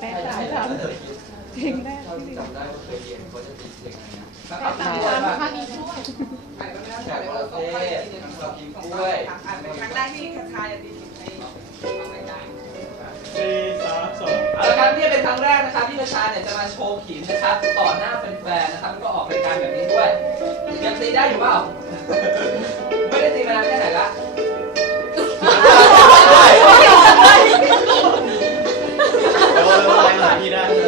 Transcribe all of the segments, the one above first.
แปะสามสามเพลงแรกที่จำได้ว่าเคยเรียนเขาจะติดเพลงอะไรนะนะครับสามที่สาว่ามีช่วยแขกวรเทศน้ำปลาพิมพ์กล้วยครั้งแรกที่คาคาจะตีในรายการสี่สามสองเอาละครับนี่เป็นครั้งแรกนะครับที่ประชาเนี่ยจะมาโชว์ขีมนะครับต่อหน้าแฟนๆนะครับก็ออกรายการแบบนี้ด้วยยังตีได้อยู่เปล่าไม่ได้ตีมานานแค่ไหนละ เร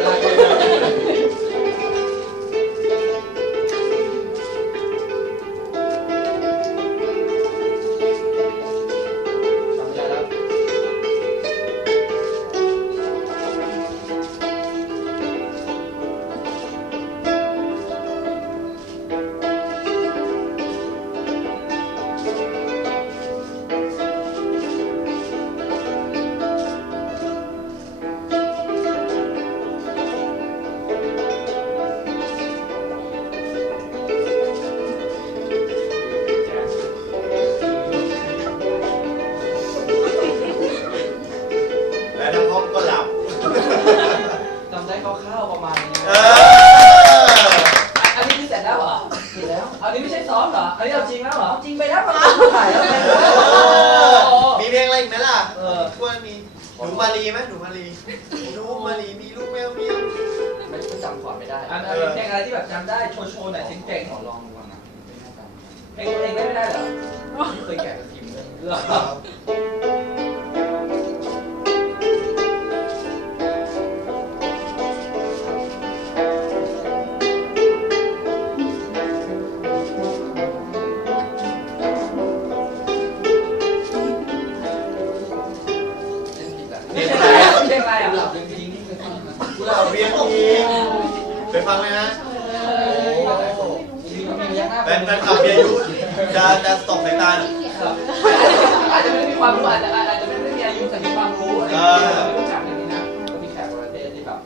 อันนี้ไม่ใช่ซ้อมเหรอ อันนี้เอาจริงแล้วเหรอ จริงไปแล้วเหรอถ่ายแล้วไงมีเพลงอะไรอีกไหมล่ะเออควรมีหนูมาลีไหมหนูมาลีหนูมาลีมีลูกแมวเมียวไม่ไม่จำคอร์ดไม่ได้อันนี้เพลงอะไรที่แบบจำได้โชว์โชว์หน่อยเจ๋งขอลองดูก่อนนะไม่แน่ใจๆเพลงตัวเองได้ไม่ได้เหรอไม่เคยแกะกับพิมพ์เลย อะเพลงอะไรอะหลับจริงๆนี่คือฟังกุหลาบเวียนทีเคยฟังไหมฮะมีมียักหน้าแฟนแฟนขับเบียร์ยุจะจะตกสายตาอาจจะไม่มีความรู้อาจจะอาจจะไม่ได้มีอายุแต่มีความรู้อะไรอย่างเงี้ยรู้จักอย่างนี้นะก็มีแขกวรเทศที่แบบ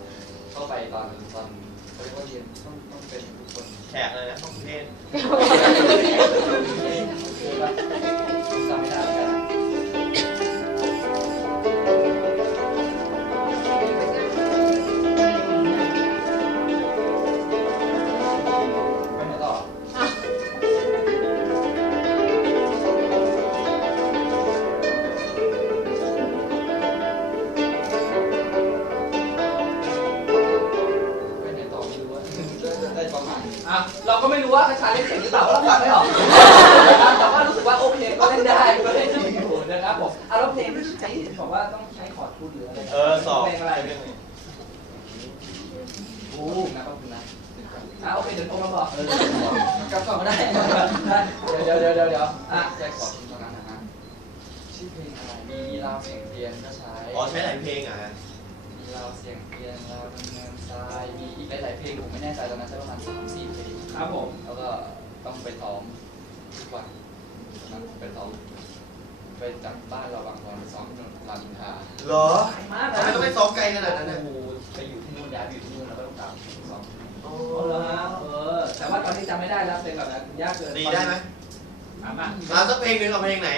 เข้าไปตอนตอนเขาเรียกว่าเรียนต้องต้องเป็นทุกคนแขกเลยนะห้องเพศจำไม่ได้ ก็ไม่รู้ว่าคาชาเล่นเก่งหรือเปล่าเพราะเราฟังไม่ออกแต่ว่ารู้สึกว่าโอเคก็เล่นได้ก็เล่นได้อยู่นะครับผมอะแล้วเพลงที่ใช้บอกว่าต้องใช้คอร์ดพูดหรืออะไรเออสอบเพลงอะไรโอ้นะขอบคุณนะอะโอเคเดี๋ยวโทรมาบอกเออกลับก่อนก็ได้เดี๋ยวเดี๋ยวเดี๋ยวเดี๋ยวอะแจ็คขอคุณตอนนั้นนะฮะชื่อเพลงอะไรมีเราเสียงเพียนก็ใช้อ๋อใช้หลายเพลงอะมี เราเสียงเพียนเราดำเนินทรายมีอีกหลายๆเพลงผมไม่แน่ใจตอนนั้นใช้ประมาณสามสี่เพลงครับผมแล้วก็ต้องไปซ้อมทุกวันตอนนั้นไปซ้อมไปจากบ้านเราบางวันไปซ้อมที่นนทรามอินทราเหรอมากทำไมต้องไปซ้อมไกลขนาดนั้นโอ้น่ะโหไปอยู่ที่นู่นย้ายไปอยู่ที่นู่นแล้วก็ต้องตามซ้อมที่นู่นอ๋อเอาละฮะเออแต่ว่าตอนนี้จำไม่ได้แล้วเพลงแบบนั้นยากเกินดีได้ไหมถามมามาสักเพลงหนึ่งเอาเพลงไหน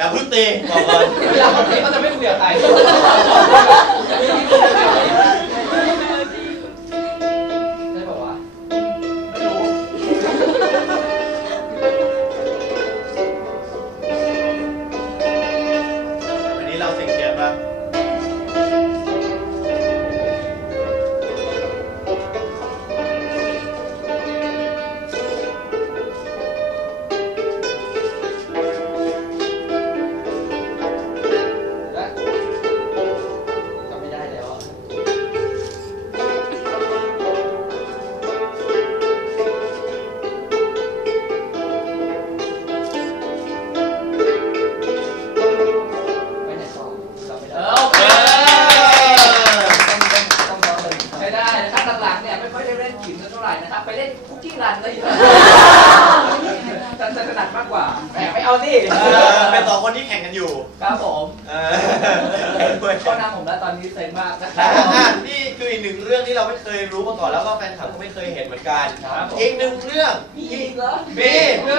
อย่าเพึ่งตีบอกก่อนเวลาเขาเพลงเขาจะไม่คุยกับใครได้บอกว่าไม่รู้วันนี้เราเสียงเขียนป่ะและ ไหร่นะครับไปเล่นคุกกี้รันเลยจะถนัดมากกว่าแหมไม่เอาสิเออเป็นสองคนที่แข่งกันอยู่ครับผมเออแข่งด้วยเขานำผมแล้วตอนนี้เซ็งมากนะครัอะบอะนี่คืออีกหนึ่งเรื่องที่เราไม่เคยรู้มาก่อนแล้วก็แฟนคลับก็ไม่เคยเห็นเหมือนกันครับผม อีกหนึ่งเรื่องมีอีกเหรอ มี